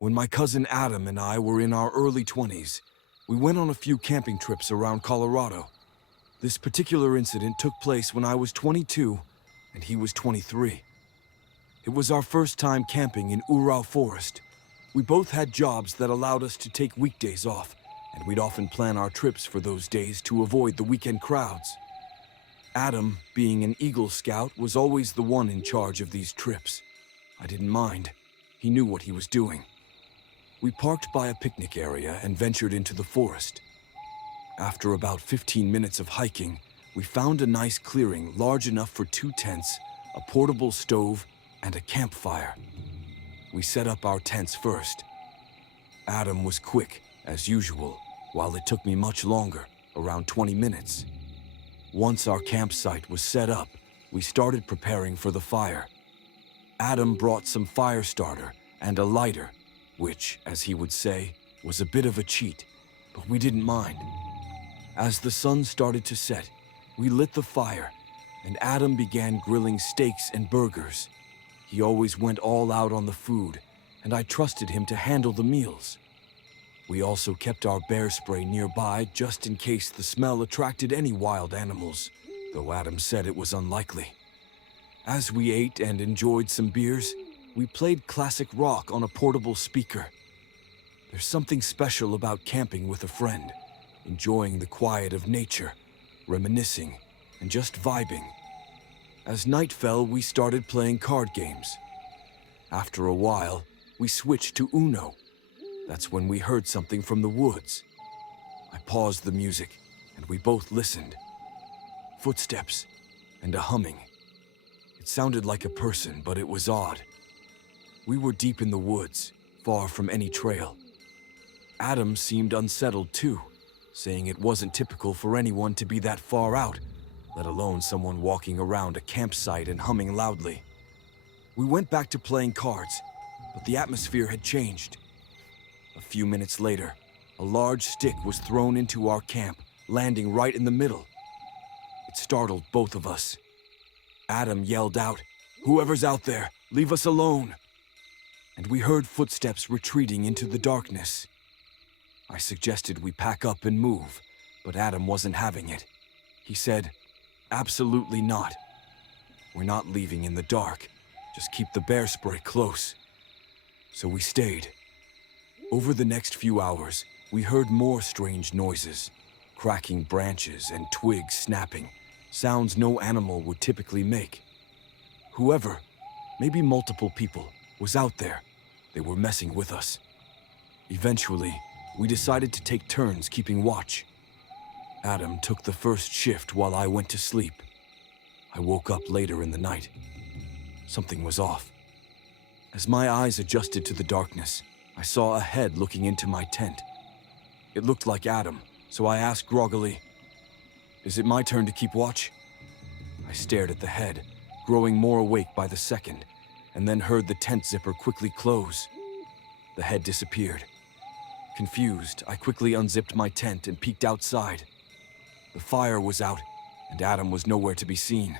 When my cousin Adam and I were in our early 20s, we went on a few camping trips around Colorado. This particular incident took place when I was 22 and he was 23. It was our first time camping in Ural Forest. We both had jobs that allowed us to take weekdays off, and we'd often plan our trips for those days to avoid the weekend crowds. Adam, being an Eagle Scout, was always the one in charge of these trips. I didn't mind. He knew what he was doing. We parked by a picnic area and ventured into the forest. After about 15 minutes of hiking, we found a nice clearing large enough for 2 tents, a portable stove, and a campfire. We set up our tents first. Adam was quick, as usual, while it took me much longer, around 20 minutes. Once our campsite was set up, we started preparing for the fire. Adam brought some fire starter and a lighter, which, as he would say, was a bit of a cheat, but we didn't mind. As the sun started to set, we lit the fire, and Adam began grilling steaks and burgers. He always went all out on the food, and I trusted him to handle the meals. We also kept our bear spray nearby just in case the smell attracted any wild animals, though Adam said it was unlikely. As we ate and enjoyed some beers, we played classic rock on a portable speaker. There's something special about camping with a friend, enjoying the quiet of nature, reminiscing, and just vibing. As night fell, we started playing card games. After a while, we switched to Uno. That's when we heard something from the woods. I paused the music, and we both listened. Footsteps and a humming. It sounded like a person, but it was odd. We were deep in the woods, far from any trail. Adam seemed unsettled too, saying it wasn't typical for anyone to be that far out, let alone someone walking around a campsite and humming loudly. We went back to playing cards, but the atmosphere had changed. A few minutes later, a large stick was thrown into our camp, landing right in the middle. It startled both of us. Adam yelled out, "Whoever's out there, leave us alone!" And we heard footsteps retreating into the darkness. I suggested we pack up and move, but Adam wasn't having it. He said, "Absolutely not. We're not leaving in the dark. Just keep the bear spray close." So we stayed. Over the next few hours, we heard more strange noises, cracking branches and twigs snapping, sounds no animal would typically make. Whoever, maybe multiple people, was out there. They were messing with us. Eventually, we decided to take turns keeping watch. Adam took the first shift while I went to sleep. I woke up later in the night. Something was off. As my eyes adjusted to the darkness, I saw a head looking into my tent. It looked like Adam, so I asked groggily, "Is it my turn to keep watch?" I stared at the head, growing more awake by the second, and then heard the tent zipper quickly close. The head disappeared. Confused, I quickly unzipped my tent and peeked outside. The fire was out, and Adam was nowhere to be seen.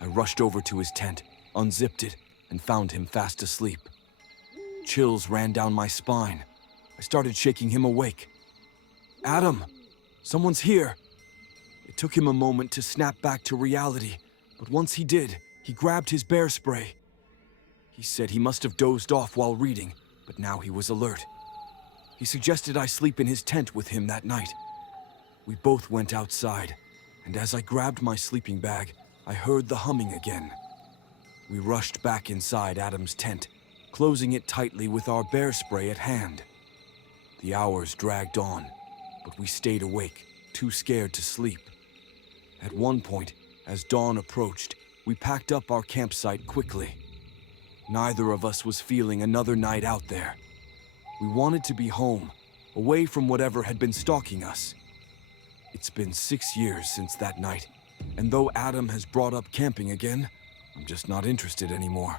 I rushed over to his tent, unzipped it, and found him fast asleep. Chills ran down my spine. I started shaking him awake. "Adam! Someone's here!" It took him a moment to snap back to reality, but once he did, he grabbed his bear spray. He said he must have dozed off while reading, but now he was alert. He suggested I sleep in his tent with him that night. We both went outside, and as I grabbed my sleeping bag, I heard the humming again. We rushed back inside Adam's tent, closing it tightly with our bear spray at hand. The hours dragged on, but we stayed awake, too scared to sleep. At one point, as dawn approached, we packed up our campsite quickly. Neither of us was feeling another night out there. We wanted to be home, away from whatever had been stalking us. It's been 6 years since that night, and though Adam has brought up camping again, I'm just not interested anymore.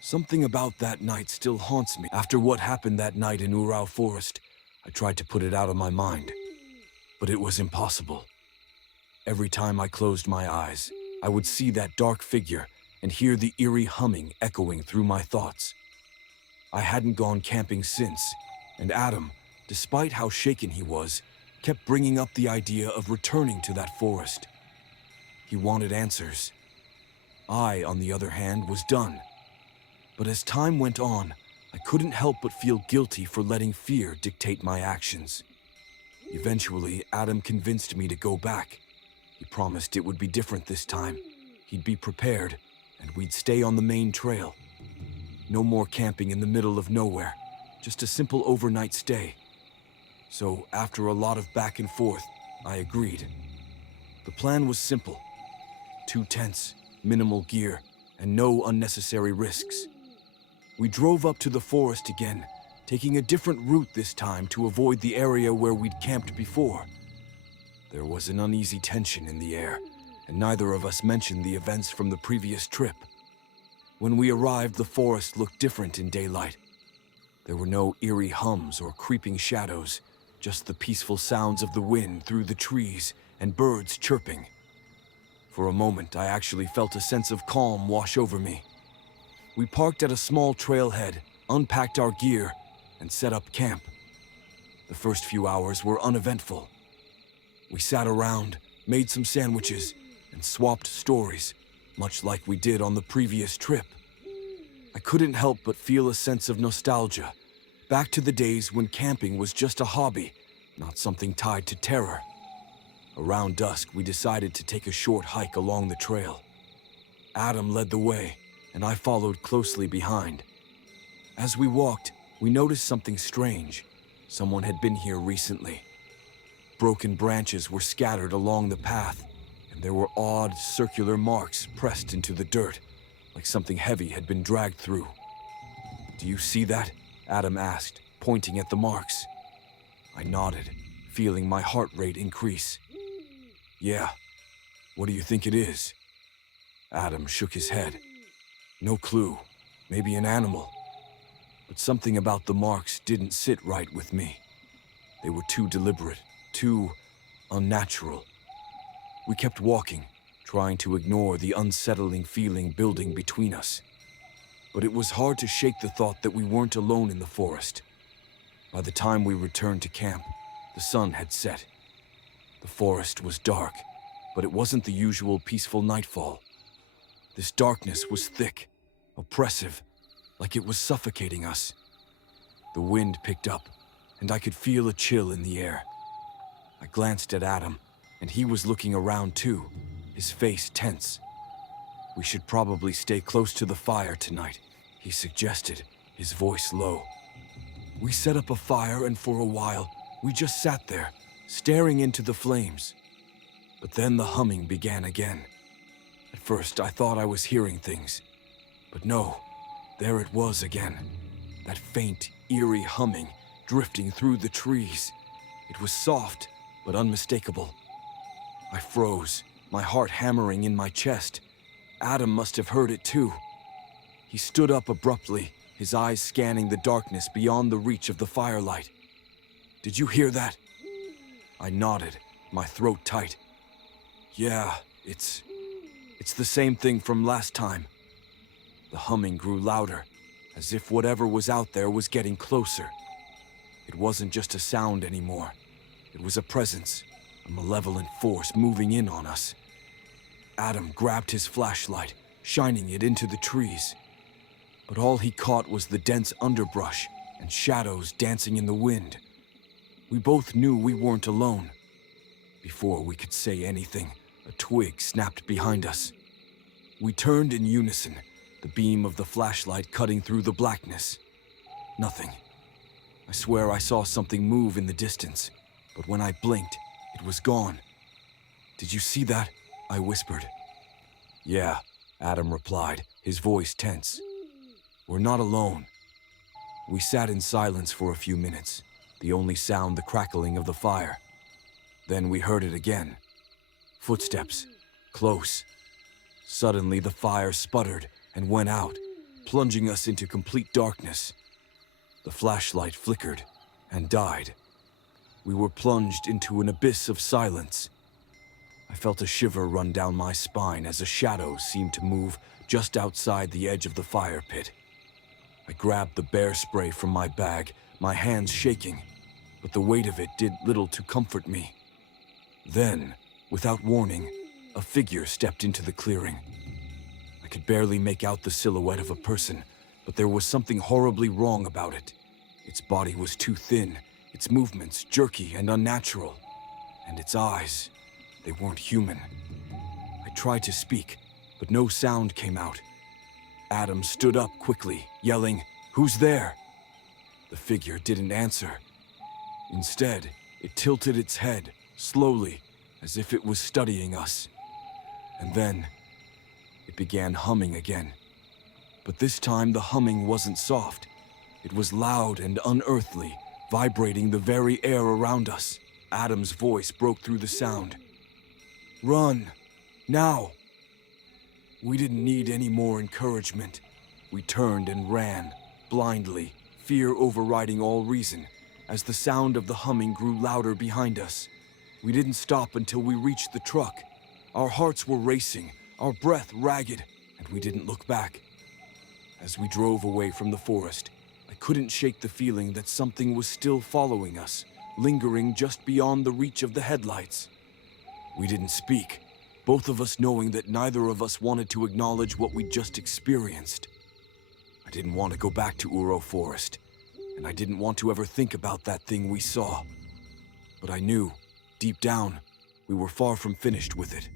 Something about that night still haunts me. After what happened that night in Ural Forest, I tried to put it out of my mind, but it was impossible. Every time I closed my eyes, I would see that dark figure and hear the eerie humming echoing through my thoughts. I hadn't gone camping since, and Adam, despite how shaken he was, kept bringing up the idea of returning to that forest. He wanted answers. I, on the other hand, was done. But as time went on, I couldn't help but feel guilty for letting fear dictate my actions. Eventually, Adam convinced me to go back. He promised it would be different this time. He'd be prepared, and we'd stay on the main trail. No more camping in the middle of nowhere, just a simple overnight stay. So, after a lot of back and forth, I agreed. The plan was simple. 2 tents, minimal gear, and no unnecessary risks. We drove up to the forest again, taking a different route this time to avoid the area where we'd camped before. There was an uneasy tension in the air, and neither of us mentioned the events from the previous trip. When we arrived, the forest looked different in daylight. There were no eerie hums or creeping shadows, just the peaceful sounds of the wind through the trees and birds chirping. For a moment, I actually felt a sense of calm wash over me. We parked at a small trailhead, unpacked our gear, and set up camp. The first few hours were uneventful. We sat around, made some sandwiches, and swapped stories, much like we did on the previous trip. I couldn't help but feel a sense of nostalgia, back to the days when camping was just a hobby, not something tied to terror. Around dusk, we decided to take a short hike along the trail. Adam led the way, and I followed closely behind. As we walked, we noticed something strange. Someone had been here recently. Broken branches were scattered along the path, and there were odd, circular marks pressed into the dirt, like something heavy had been dragged through. "Do you see that?" Adam asked, pointing at the marks. I nodded, feeling my heart rate increase. "Yeah. What do you think it is?" Adam shook his head. "No clue. Maybe an animal." But something about the marks didn't sit right with me. They were too deliberate, too unnatural. We kept walking, trying to ignore the unsettling feeling building between us. But it was hard to shake the thought that we weren't alone in the forest. By the time we returned to camp, the sun had set. The forest was dark, but it wasn't the usual peaceful nightfall. This darkness was thick, oppressive, like it was suffocating us. The wind picked up, and I could feel a chill in the air. I glanced at Adam, and he was looking around too, his face tense. "We should probably stay close to the fire tonight," he suggested, his voice low. We set up a fire, and for a while, we just sat there, staring into the flames. But then the humming began again. At first, I thought I was hearing things. But no, there it was again. That faint, eerie humming, drifting through the trees. It was soft, but unmistakable. I froze, my heart hammering in my chest. Adam must have heard it too. He stood up abruptly, his eyes scanning the darkness beyond the reach of the firelight. "Did you hear that?" I nodded, my throat tight. "Yeah, it's the same thing from last time." The humming grew louder, as if whatever was out there was getting closer. It wasn't just a sound anymore. It was a presence, a malevolent force moving in on us. Adam grabbed his flashlight, shining it into the trees. But all he caught was the dense underbrush and shadows dancing in the wind. We both knew we weren't alone. Before we could say anything, a twig snapped behind us. We turned in unison, the beam of the flashlight cutting through the blackness. Nothing. I swear I saw something move in the distance, but when I blinked, it was gone. "Did you see that?" I whispered. "Yeah," Adam replied, his voice tense. "We're not alone." We sat in silence for a few minutes, the only sound the crackling of the fire. Then we heard it again. Footsteps, close. Suddenly the fire sputtered and went out, plunging us into complete darkness. The flashlight flickered and died. We were plunged into an abyss of silence. I felt a shiver run down my spine as a shadow seemed to move just outside the edge of the fire pit. I grabbed the bear spray from my bag, my hands shaking, but the weight of it did little to comfort me. Then, without warning, a figure stepped into the clearing. I could barely make out the silhouette of a person, but there was something horribly wrong about it. Its body was too thin, its movements jerky and unnatural, and its eyes, they weren't human. I tried to speak, but no sound came out. Adam stood up quickly, yelling, "Who's there?" The figure didn't answer. Instead, it tilted its head, slowly, as if it was studying us. And then, it began humming again. But this time the humming wasn't soft. It was loud and unearthly, vibrating the very air around us. Adam's voice broke through the sound. "Run! Now!" We didn't need any more encouragement. We turned and ran, blindly, fear overriding all reason, as the sound of the humming grew louder behind us. We didn't stop until we reached the truck. Our hearts were racing, our breath ragged, and we didn't look back. As we drove away from the forest, I couldn't shake the feeling that something was still following us, lingering just beyond the reach of the headlights. We didn't speak, both of us knowing that neither of us wanted to acknowledge what we'd just experienced. I didn't want to go back to Uro Forest, and I didn't want to ever think about that thing we saw. But I knew, deep down, we were far from finished with it.